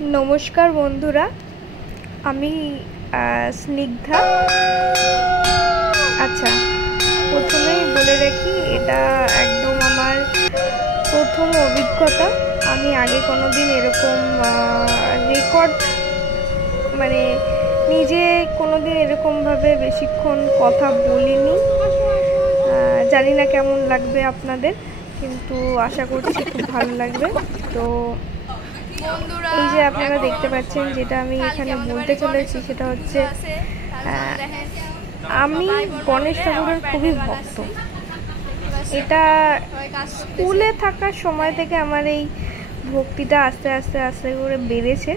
नमस्कार बंधुरा आमी स्निग्धा। अच्छा प्रथमेই বলে রাখি এটা একদম আমার প্রথম অভিজ্ঞতা। আমি আগে কোনোদিন এরকম রেকর্ড মানে নিজে কোনোদিন এরকমভাবে বেশিক্ষণ কথা বলিনি। জানি না কেমন লাগবে আপনাদের, কিন্তু আশা করছি খুব ভালো লাগবে। তো এই যে আপনারা দেখতে পাচ্ছেন যেটা আমি এখানে বলতে চলেছি সেটা হচ্ছে আমি গণেশ ঠাকুরের খুবই ভক্ত। এটা স্কুলে থাকার সময় থেকে আমার এই ভক্তিটা আস্তে আস্তে আস্তে করে বেড়েছে।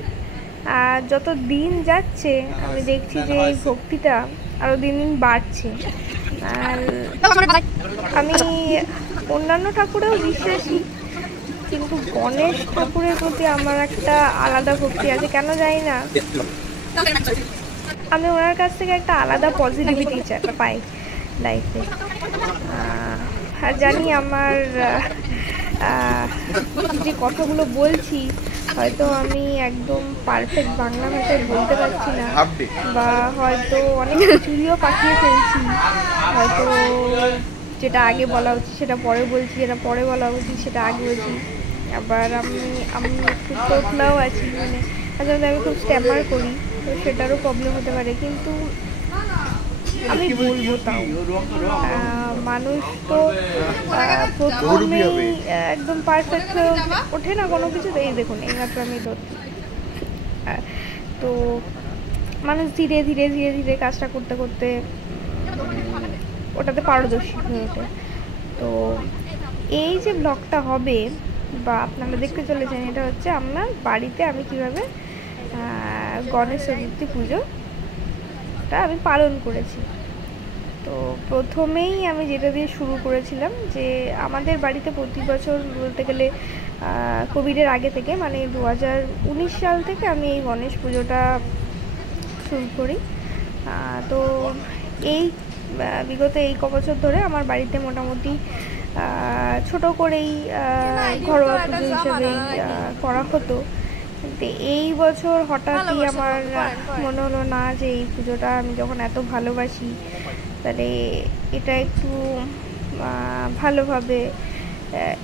আর যত দিন যাচ্ছে আমি দেখছি যে এই ভক্তিটা আরও দিন দিন বাড়ছে। আর আমি অন্যান্য ঠাকুরেও বিশ্বাসী, কিন্তু গণেশ ঠাকুরের প্রতি আমার একটা আলাদা ভক্তি আছে। কেন জানি না, আমি ওনার কাছ থেকে একটা আলাদা পজিটিভিটি পাই লাইফে। আর জানি আমার যে কথাগুলো বলছি হয়তো আমি একদম পারফেক্ট বাংলা ভাষায় বলতে পারছি না, বা হয়তো অনেক চুরিও পাঠিয়ে ফেলছি। হয়তো যেটা আগে বলা উচিত সেটা পরে বলছি, যেটা পরে বলা উচিত সেটা আগে বলছি। আবার আমি একটু তোতলাও আছি, মানে আসলে আমি খুব স্ট্যামার করি, তো সেটারও প্রবলেম হতে পারে। কিন্তু আমি বলবো তাও মানুষ তো প্রথমেই একদম পারফেক্ট হয়ে ওঠে না কোনো কিছু। এই দেখুন এইমাত্র আমি তো মানুষ ধীরে ধীরে ধীরে ধীরে কাজটা করতে করতে ওটাতে পারদর্শী হয়ে ওঠে। তো এই যে ব্লগটা হবে বা আপনারা দেখতে চলেছেন, এটা হচ্ছে আমার বাড়িতে আমি কিভাবে গণেশ চতুর্থী পুজোটা আমি পালন করেছি। তো প্রথমেই আমি যেটা দিয়ে শুরু করেছিলাম যে আমাদের বাড়িতে প্রতি বছর বলতে গেলে কোভিডের আগে থেকে, মানে 2019 সাল থেকে আমি এই গণেশ পুজোটা শুরু করি। তো এই বিগত এই কবছর ধরে আমার বাড়িতে মোটামুটি ছোট করেই ঘরোয়া পুজো হিসেবেই করা হতো। কিন্তু এই বছর হঠাৎই আমার মনে হলো না যে এই পুজোটা আমি যখন এত ভালোবাসি তাহলে এটা একটু ভালোভাবে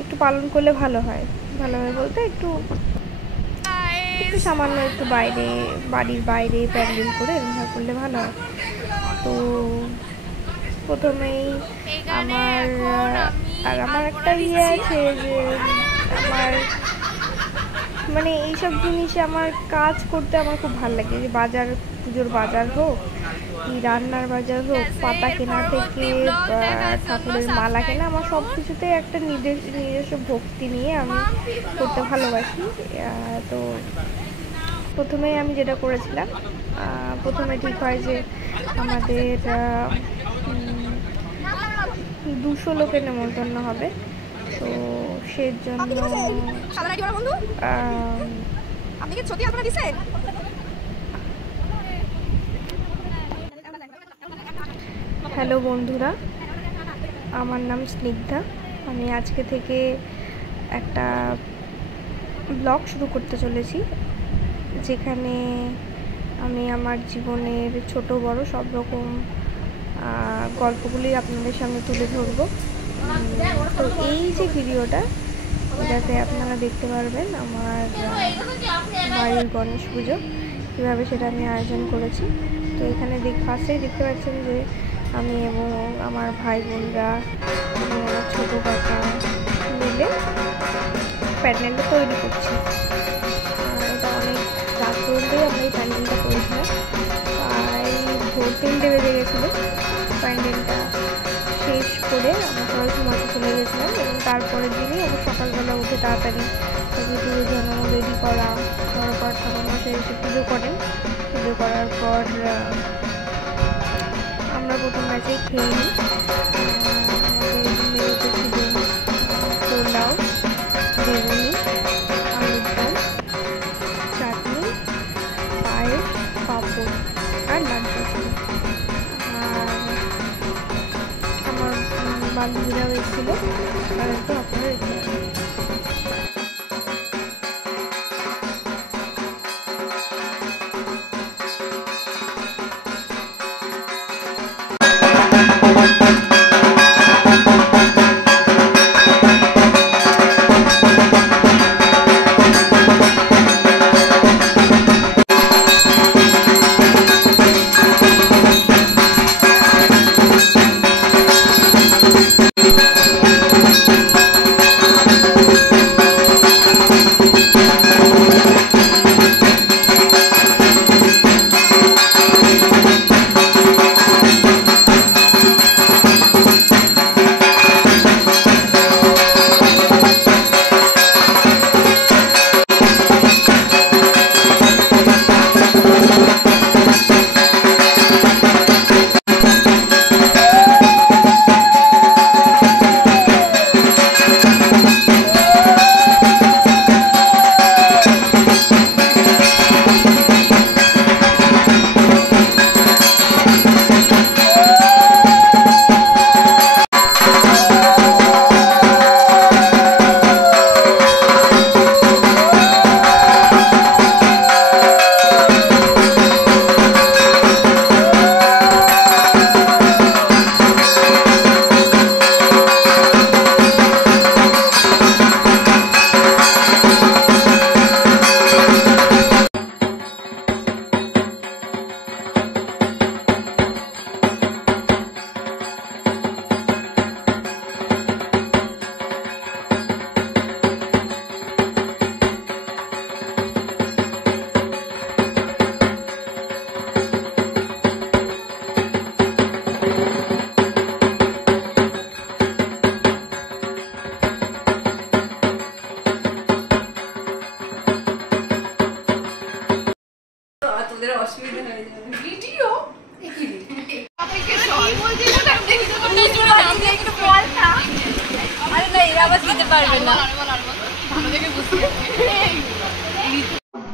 একটু পালন করলে ভালো হয়। ভালোভাবে বলতে একটু সামান্য একটু বাড়ির বাইরে প্যান্ডেল করে এরকম করলে ভালো হয়। তো প্রথমেই আমার একটা ইয়ে আছে যে আমার মানে এইসব জিনিসে আমার কাজ করতে আমার খুব ভালো লাগে। যে পুজোর বাজার হোক, কি রান্নার বাজার হোক, পাতা কেনা থেকে ঠাকুরের মালা কেনা, আমার সব কিছুতে একটা নিজস্ব ভক্তি নিয়ে আমি করতে ভালোবাসি। তো প্রথমেই আমি যেটা করেছিলাম, প্রথমে ঠিক হয় যে আমাদের 200 লোকের নেমন্তন্ন হবে। তো সেজন্য হ্যালো বন্ধুরা, আমার নাম স্নিগ্ধা। আমি আজকে থেকে একটা ব্লগ শুরু করতে চলেছি, যেখানে আমি আমার জীবনের ছোট বড় সব রকম গল্পগুলি আপনাদের সামনে তুলে ধরবো। তো এই যে ভিডিওটা, এটাতে আপনারা দেখতে পারবেন আমার বাড়ির গণেশ পুজো কীভাবে সেটা আমি আয়োজন করেছি। তো এখানে ফার্স্টেই দেখতে পাচ্ছেন যে আমি এবং আমার ভাই বোনরা এবং আমার ছোটো কাকা মিলে প্যান্ডেলটা তৈরি করছি। এটা অনেক রাত পর্যন্তই আমরা এই প্যান্ডেলটা করেছিলাম। প্রায় ভোর 3টে বেজে গেছিলো। প্যান্ডেলটা শেষ করে আমরা সবাই ঘুমাতে চলে গেছিলাম, এবং তারপরের দিনই আমরা সকালবেলা উঠে তাড়াতাড়ি পুজোর জন্য রেডি করার পর ঠাকুরমশাই এসে পুজো করেন। পুজো করার পর আমরা প্রথম ম্যাচেই খেয়ে নিই। মেয়েতে ছিল পোলাও, বেগুনি, আলুর ডাল, চাটনি, পায়েস, পাঁপড় আর লাড্ডু ছিল। আর আমার বান্ধবীরাও এসেছিলো, তাদেরকে আপনারা রেখে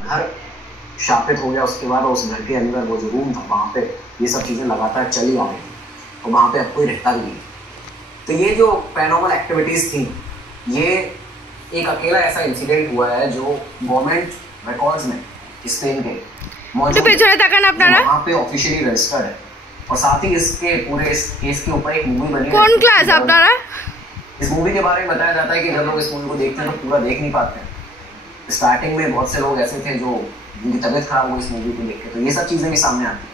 घर शापित हो गया, उसके बाद उस घर के अंदर वो जो रूम था वहाँ पे ये सब चीज़ें लगातार चली आ रही और वहाँ पे अब कोई रहता भी नहीं। तो ये जो पैरानॉर्मल एक्टिविटीज़ थी, ये एक अकेला ऐसा इंसिडेंट हुआ है जो गवर्नमेंट रिकॉर्ड्स में स्पेन के वहाँ पे ऑफिशियली रजिस्टर्ड है। और साथ ही इसके पूरे इस केस के ऊपर एक मूवी बनी है। कौन क्लास आपका? इस मूवी के बारे में बताया जाता है कि जब लोग इस मूवी को देखते हैं तो पूरा देख नहीं पाते हैं। स्टार्टिंग में बहुत से लोग ऐसे थे जो जिनकी तबीयत खराब हुई इस मूवी को देख के, तो ये सब चीजें भी सामने आती हैं।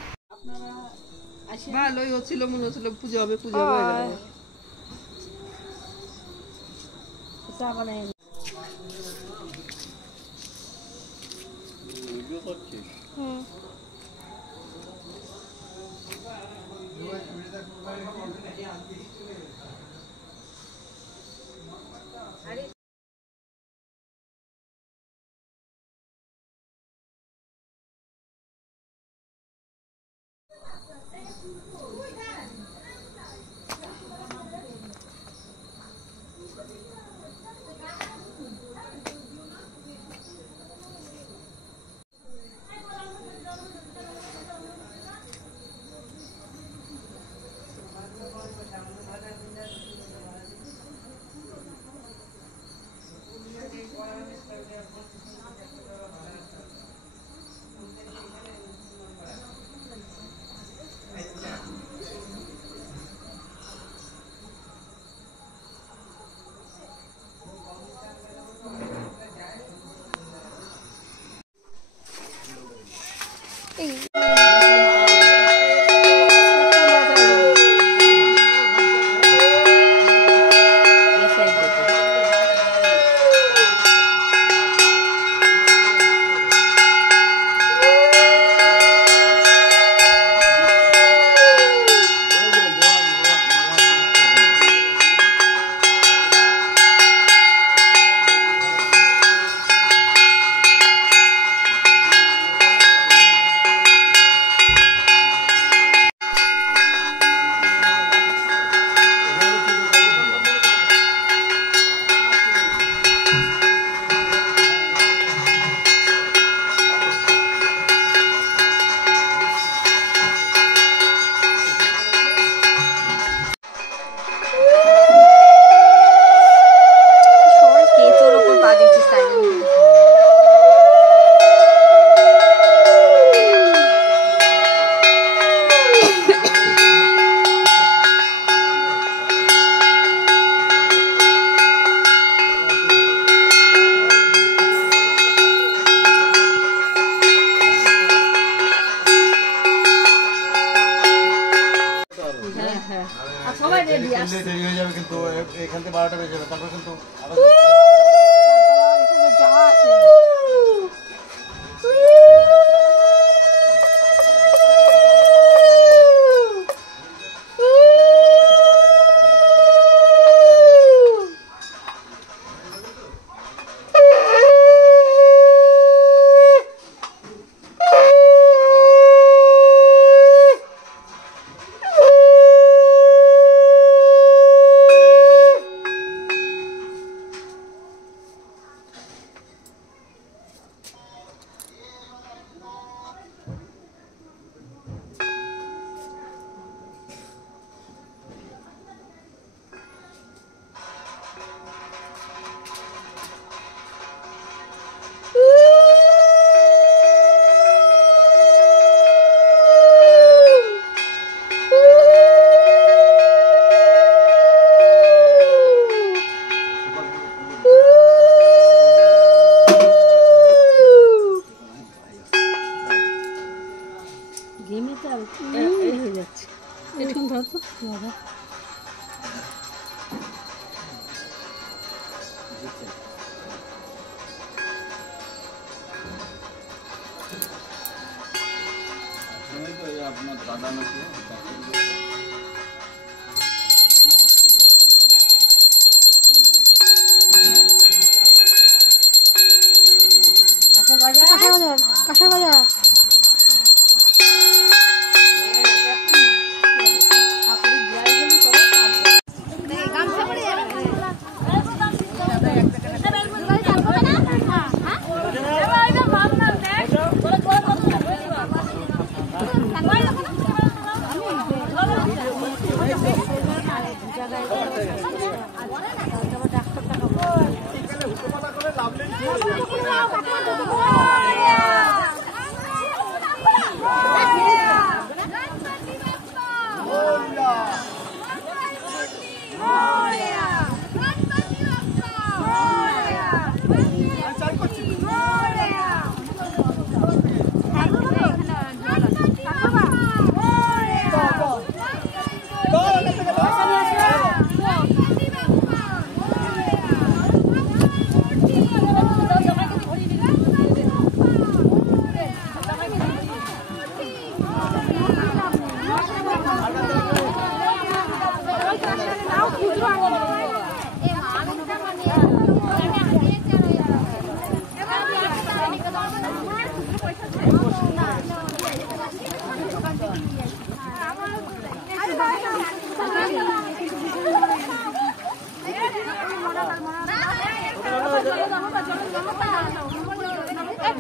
দেরি হয়ে যাবে কিন্তু এখান থেকে 12টা বেজে যাবে তারপর কিন্তু যাওয়া আছে। গেমে চাল হয়ে যাচ্ছে একটু ধর তো দাদা আপনার দাদা নাকি কাঁসার বাজার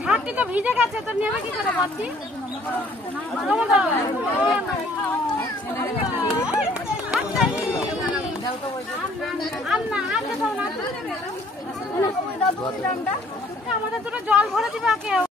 ঘাটটি তো ভিজে গেছে তো নেবে কি করে বাচ্চি আমাদের দুটো জল ভরে দিবে কেউ